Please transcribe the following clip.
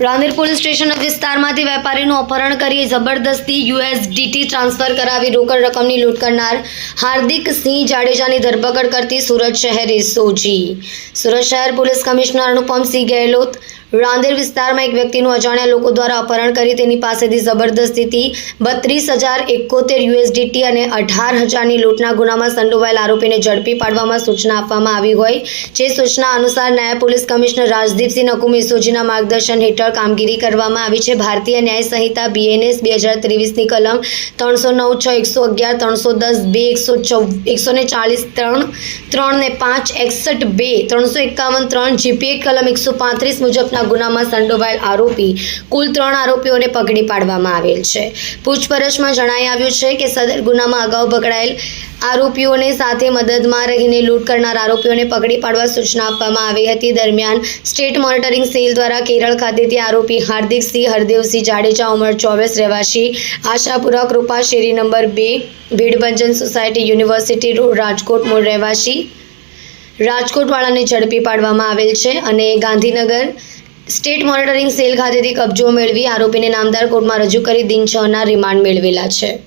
Rander police station વિસ્તારમાંથી વેપારીનું અપહરણ કરી જબરદસ્તી યુએસડીટી ટ્રાન્સફર કરાવી રોકડ રકમની લૂંટ કરનાર હાર્દિક સિંહ જાડેજાની ધરપકડ કરતી સુરત શહેર એસઓજી. સુરત શહેર પોલીસ કમિશનર અનુપમસિંહ ગેહલોત રાંદેર વિસ્તારમાં એક વ્યક્તિનું અજાણ્યા લોકો દ્વારા અપહરણ કરી તેની પાસેથી જબરદસ્તીથી 32,071 યુએસડીટી અને 18,000ની લૂંટના ગુનામાં સંડોવાયેલ આરોપીને ઝડપી પાડવામાં સૂચના આપવામાં આવી હોય, જે સૂચના અનુસાર નાયબ પોલીસ કમિશનર રાજદીપસિંહ નકુમ એસઓજીના માર્ગદર્શન હેઠળ કામગીરી કરવામાં આવી છે. ભારતીય ન્યાય સંહિતા BNS 2023ની કલમ 309(6) 111 310 2 140 3 ને 5 61 2 351 3 GPA કલમ 135 મુજબના ગુનામાં સંડોવાયેલ આરોપી કુલ 3 આરોપીઓને પકડી પાડવામાં આવેલ છે. પૂછપરછમાં જણાઈ આવ્યું છે કે સદર ગુનામાં અગાઉ પકડાયેલ આરોપીઓને સાથે મદદમાં રહીને લૂંટ કરનાર આરોપીઓને પકડી પાડવા સૂચના આપવામાં આવી હતી. દરમિયાન સ્ટેટ મોનિટરિંગ સેલ દ્વારા કેરળ ખાતેથી આરોપી હાર્દિક સિંહ હરદેવસિંહ જાડેજા ઉંમર 24 રહેવાસી આશાપુરા કૃપા શેરી number 2 Bhidbhanjan society university road Rajkot મૂળ રહેવાસી રાજકોટવાળાને ઝડપી પાડવામાં આવેલ છે અને ગાંધીનગર સ્ટેટ મોનિટરિંગ સેલ ખાતેથી કબજો મેળવી આરોપીને નામદાર કોર્ટમાં રજૂ કરી દિન 6ના રિમાન્ડ મેળવેલા છે.